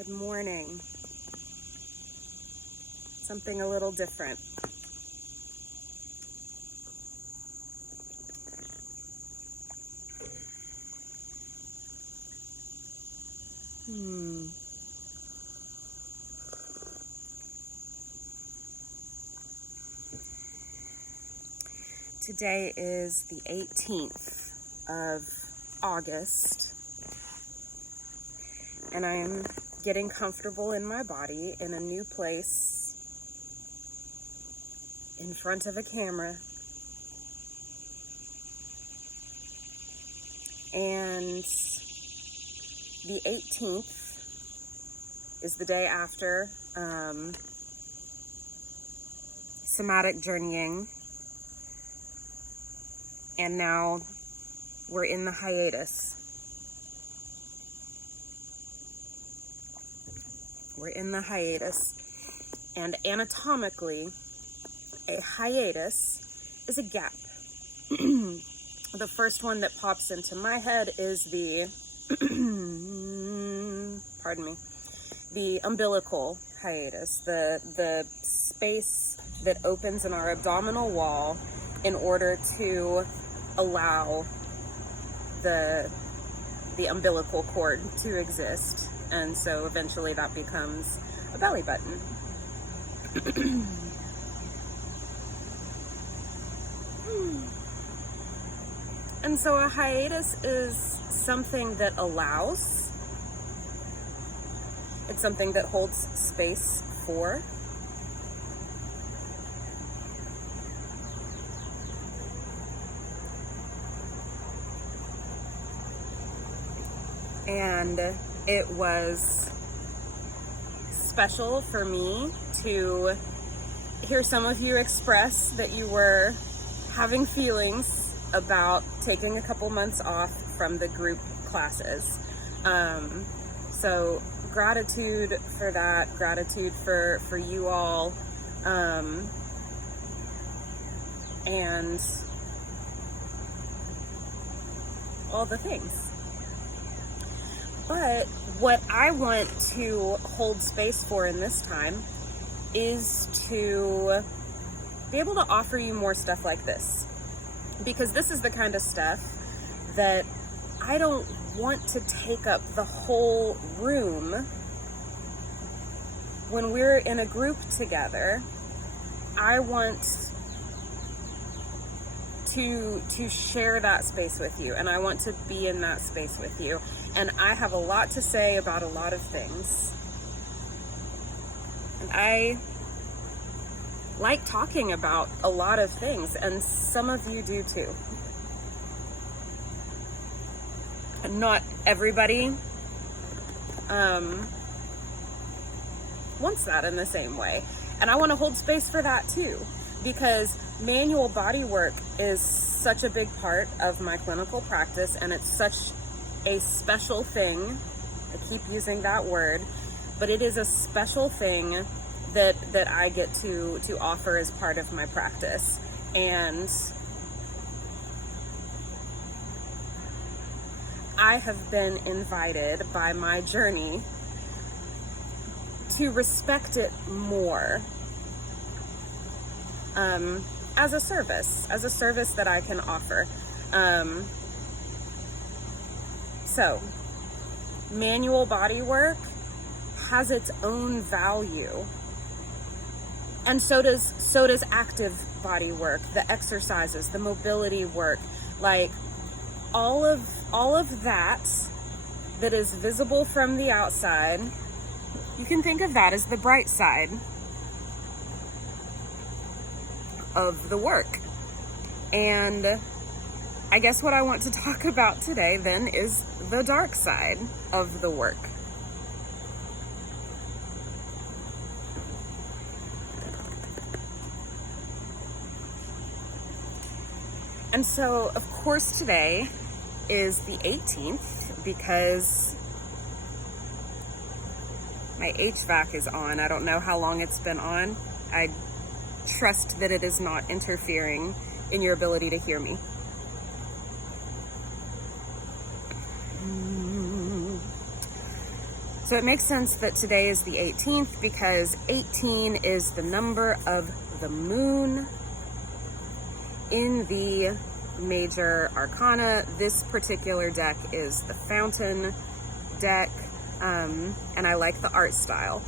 Good morning. Something a little different. Today is the 18th of August, and I am getting comfortable in my body in a new place, in front of a camera, and the 18th is the day after somatic journeying, and now we're in the hiatus. We're in the hiatus, and anatomically, a hiatus is a gap. The first one that pops into my head is the, the umbilical hiatus, the space that opens in our abdominal wall in order to allow the umbilical cord to exist. And so eventually that becomes a belly button. And so a hiatus is something that allows. It's something that holds space for. And it was special for me to hear some of you express that you were having feelings about taking a couple months off from the group classes. So gratitude for that, gratitude for you all, and all the things. But what I want to hold space for in this time is to be able to offer you more stuff like this. Because this is the kind of stuff that I don't want to take up the whole room when we're in a group together. I want to share that space with you, and I want to be in that space with you. And I have a lot to say about a lot of things. And I like talking about a lot of things, and some of you do too. And not everybody wants that in the same way. And I want to hold space for that too, because manual body work is such a big part of my clinical practice, and it's such a special thing. I keep using that word, but it is a special thing that I get to offer as part of my practice. And I have been invited by my journey to respect it more, as a service that I can offer. So, manual body work has its own value. And so does active body work, the exercises, the mobility work, like all of that is visible from the outside. You can think of that as the bright side of the work. And I guess what I want to talk about today then is the dark side of the work. And so, of course, today is the 18th because my HVAC is on. I don't know how long it's been on. I trust that it is not interfering in your ability to hear me. So it makes sense that today is the 18th because 18 is the number of the moon in the major arcana. This particular deck is the Fountain deck, and I like the art style.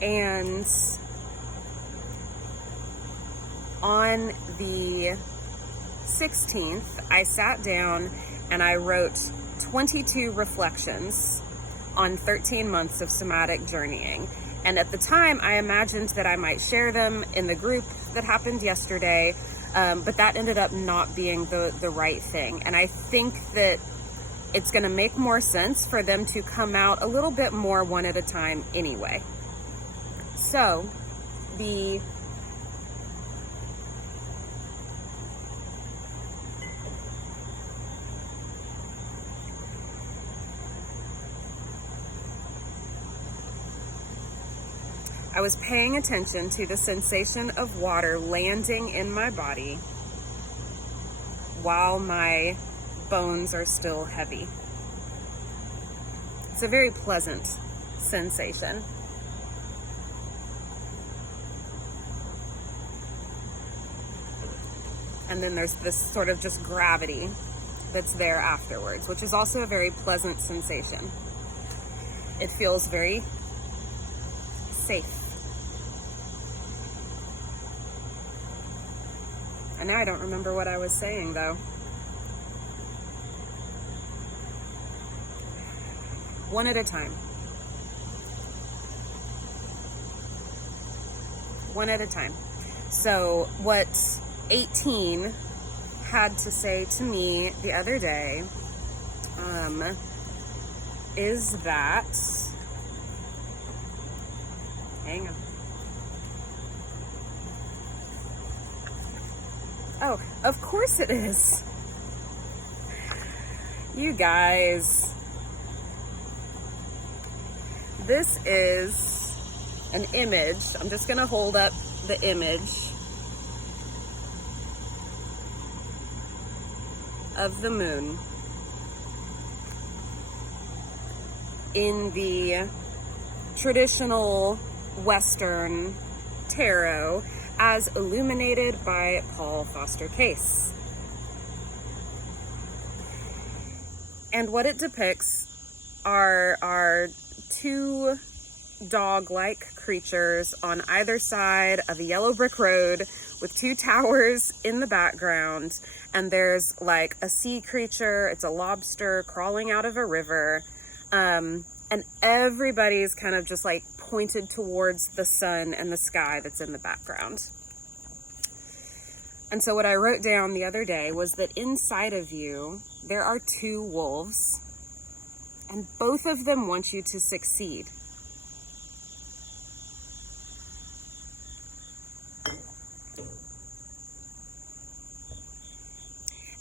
And on the 16th, I sat down and I wrote 22 reflections on 13 months of somatic journeying. And at the time, I imagined that I might share them in the group that happened yesterday, but that ended up not being the right thing. And I think that it's going to make more sense for them to come out a little bit more one at a time anyway. So, I was paying attention to the sensation of water landing in my body while my bones are still heavy. It's a very pleasant sensation. And then there's this sort of just gravity that's there afterwards, which is also a very pleasant sensation. It feels very safe. And now I don't remember what I was saying, though. One at a time. One at a time. So what 18 had to say to me the other day is that, hang on. Oh, of course it is. You guys, this is an image. I'm just gonna hold up the image of the moon in the traditional Western tarot as illuminated by Paul Foster Case. And what it depicts are two dog-like creatures on either side of a yellow brick road with two towers in the background, and there's like a sea creature, it's a lobster crawling out of a river, and everybody's kind of just like pointed towards the sun and the sky that's in the background. And so what I wrote down the other day was that inside of you there are two wolves, and both of them want you to succeed.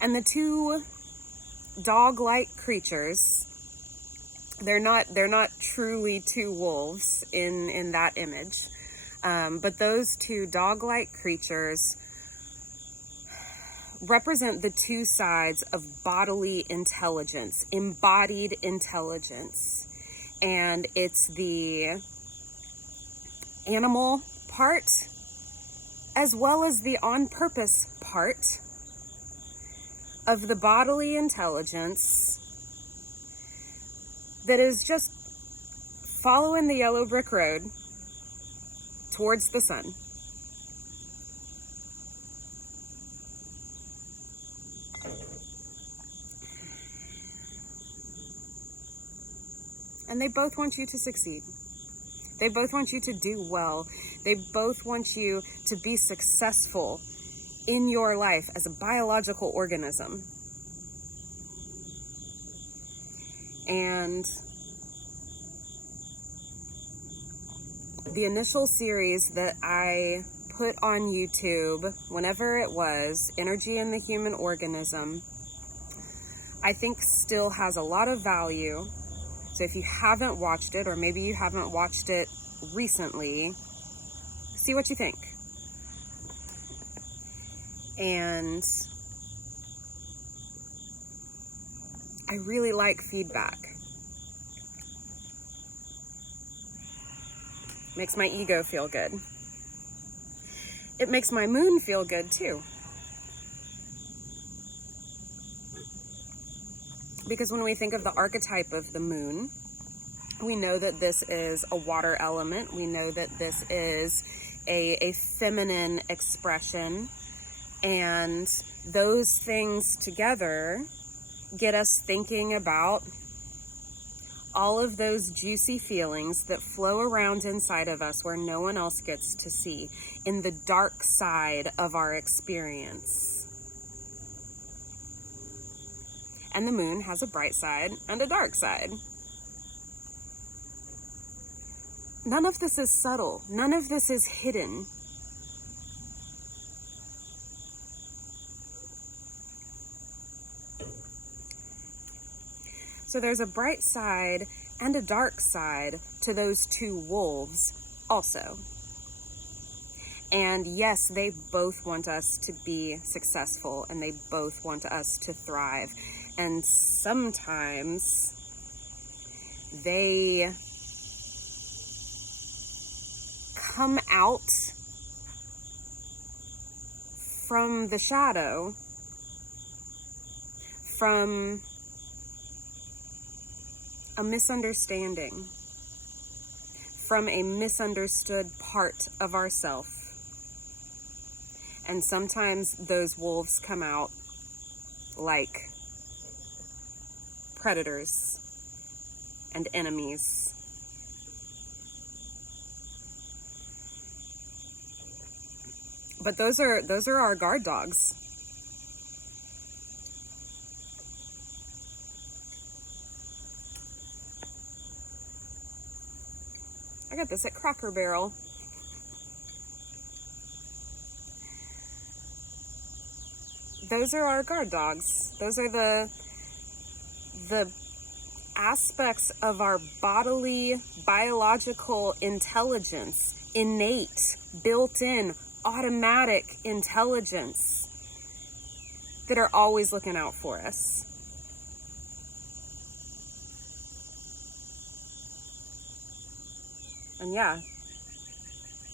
And the two dog-like creatures, they're not truly two wolves in that image, but those two dog-like creatures represent the two sides of bodily intelligence, embodied intelligence. And it's the animal part as well as the on-purpose part of the bodily intelligence that is just following the yellow brick road towards the sun. And they both want you to succeed. They both want you to do well. They both want you to be successful in your life as a biological organism. And the initial series that I put on YouTube, whenever it was, Energy in the Human Organism, I think still has a lot of value. So if you haven't watched it, or maybe you haven't watched it recently, see what you think. And I really like feedback. Makes my ego feel good. It makes my moon feel good too. Because when we think of the archetype of the moon, we know that this is a water element. We know that this is a feminine expression. And those things together get us thinking about all of those juicy feelings that flow around inside of us where no one else gets to see, in the dark side of our experience. And the moon has a bright side and a dark side. None of this is subtle. None of this is hidden. So there's a bright side and a dark side to those two wolves also. And yes, they both want us to be successful, and they both want us to thrive. And sometimes they come out from the shadow, from a misunderstanding, from a misunderstood part of ourself. And sometimes those wolves come out like predators and enemies. But those are our guard dogs. I got this at Cracker Barrel. Those are our guard dogs. Those are the aspects of our bodily, biological intelligence, innate, built-in, automatic intelligence that are always looking out for us. And yeah,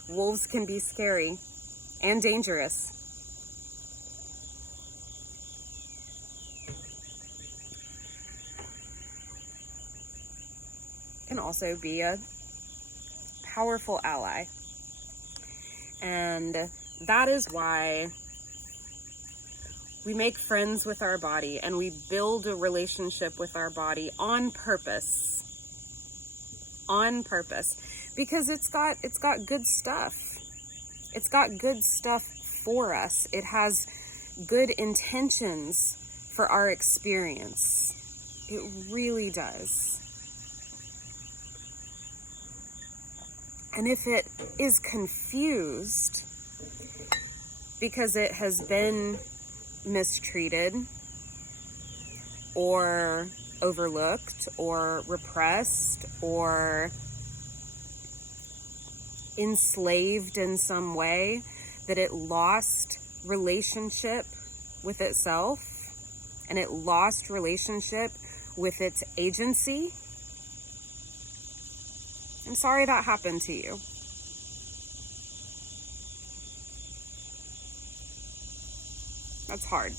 wolves can be scary and dangerous. Can also be a powerful ally. And that is why we make friends with our body and we build a relationship with our body on purpose. On purpose. Because it's got good stuff. It's got good stuff for us. It has good intentions for our experience. It really does. And if it is confused because it has been mistreated or overlooked or repressed or enslaved in some way, that it lost relationship with itself and it lost relationship with its agency, I'm sorry that happened to you. That's hard.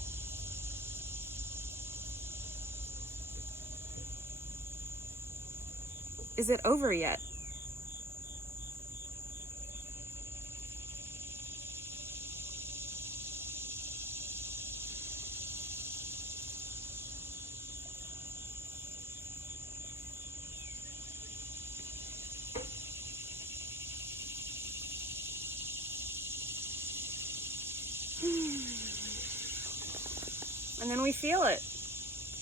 Is it over yet? And then we feel it.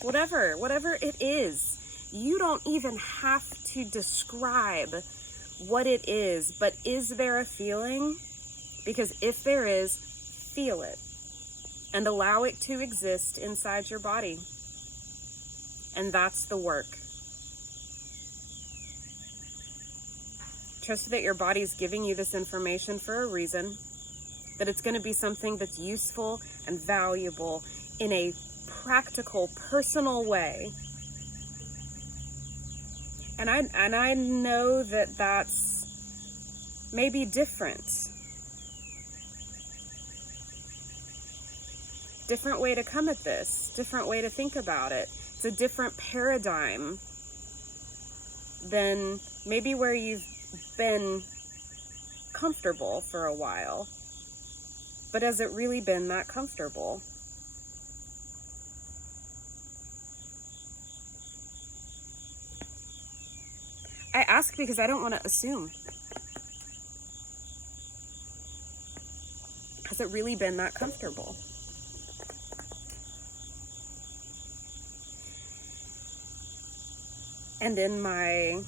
Whatever it is. You don't even have to describe what it is, but is there a feeling? Because if there is, feel it and allow it to exist inside your body. And that's the work. Trust that your body's giving you this information for a reason, that it's going to be something that's useful and valuable in a practical, personal way. And I know that that's maybe different. Different way to come at this, different way to think about it. It's a different paradigm than maybe where you've been comfortable for a while. But has it really been that comfortable? I ask because I don't want to assume. Has it really been that comfortable? And in my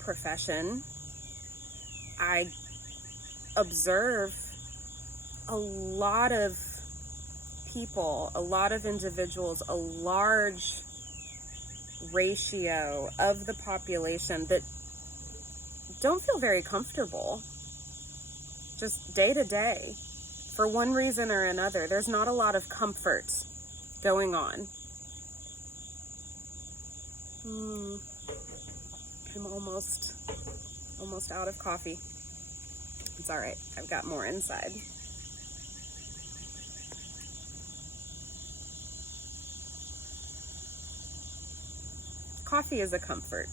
profession, I observe a lot of people, a lot of individuals, a large ratio of the population that don't feel very comfortable just day to day for one reason or another. There's not a lot of comfort going on. I'm almost out of coffee. It's all right. I've got more inside. Coffee is a comfort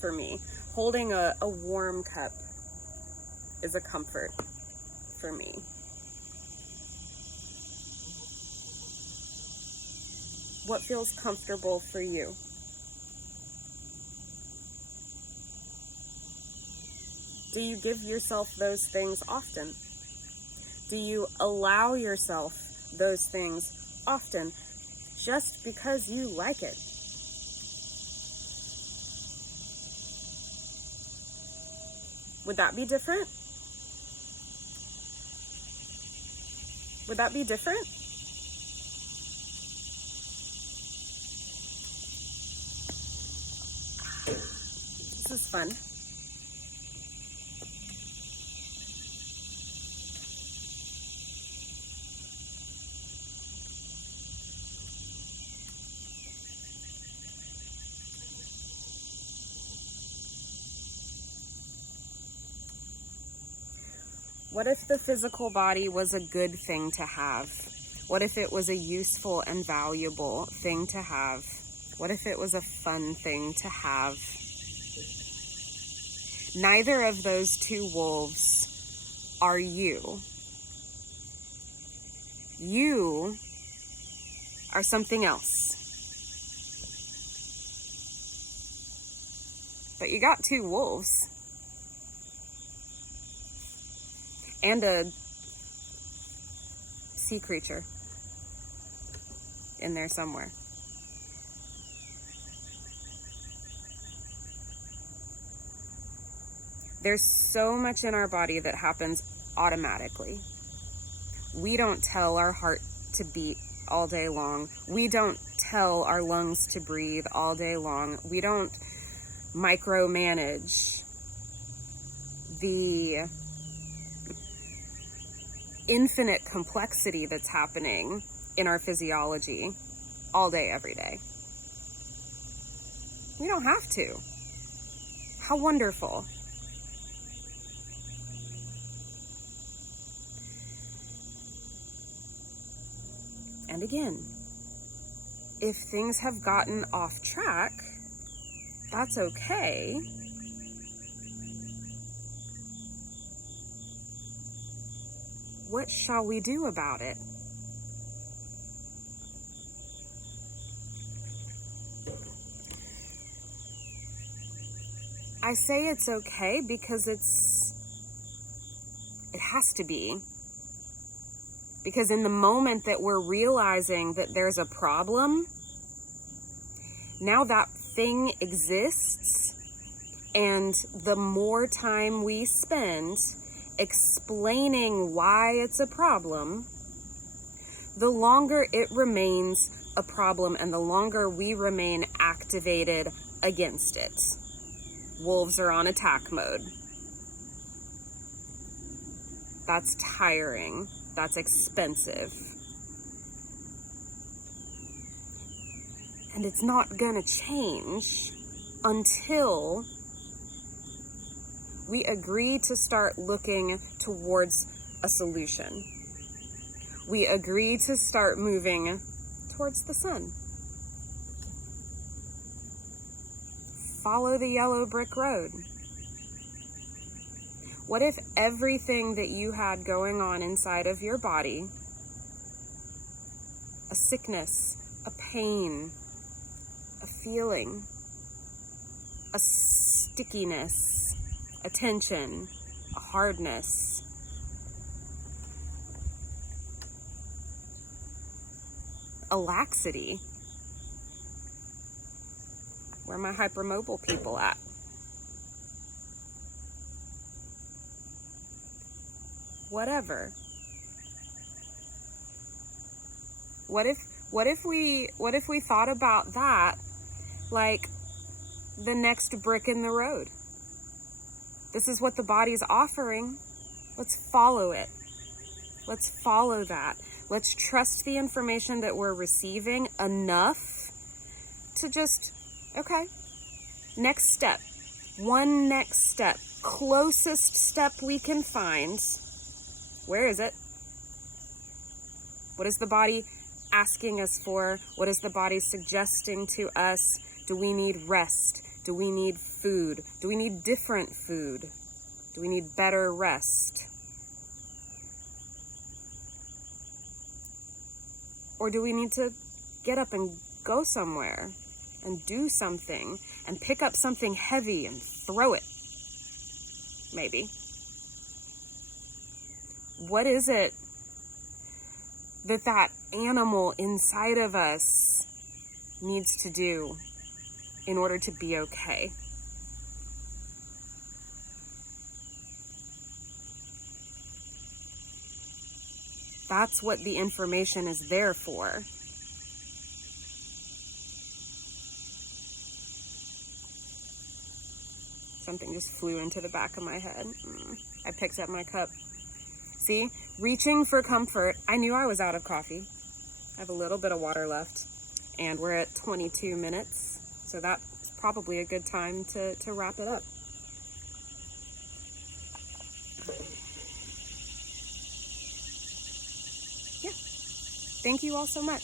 for me. Holding a warm cup is a comfort for me. What feels comfortable for you? Do you give yourself those things often? Do you allow yourself those things often just because you like it? Would that be different? Would that be different? This is fun. What if the physical body was a good thing to have? What if it was a useful and valuable thing to have? What if it was a fun thing to have? Neither of those two wolves are you. You are something else. But you got two wolves. And a sea creature in there somewhere. There's so much in our body that happens automatically. We don't tell our heart to beat all day long. We don't tell our lungs to breathe all day long. We don't micromanage the infinite complexity that's happening in our physiology all day, every day. We don't have to. How wonderful. And again, if things have gotten off track, that's okay. What shall we do about it? I say it's okay because it has to be. Because in the moment that we're realizing that there's a problem, now that thing exists, and the more time we spend explaining why it's a problem, the longer it remains a problem and the longer we remain activated against it. Wolves are on attack mode. That's tiring. That's expensive. And it's not gonna change until we agree to start looking towards a solution. We agree to start moving towards the sun. Follow the yellow brick road. What if everything that you had going on inside of your body, a sickness, a pain, a feeling, a stickiness, a tension, a hardness, a laxity? Where are my hypermobile people at? Whatever. What if we thought about that like the next brick in the road? This is what the body's offering. Let's follow it. Let's follow that. Let's trust the information that we're receiving enough to just, okay, next step. One next step. Closest step we can find. Where is it? What is the body asking us for? What is the body suggesting to us? Do we need rest? Do we need food? Do we need different food? Do we need better rest? Or do we need to get up and go somewhere and do something and pick up something heavy and throw it? Maybe. What is it that animal inside of us needs to do in order to be okay? That's what the information is there for. Something just flew into the back of my head. I picked up my cup. See, reaching for comfort. I knew I was out of coffee. I have a little bit of water left, and we're at 22 minutes, so that's probably a good time to wrap it up. Yeah, thank you all so much.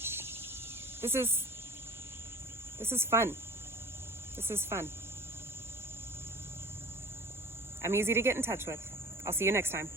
This is fun. This is fun. I'm easy to get in touch with. I'll see you next time.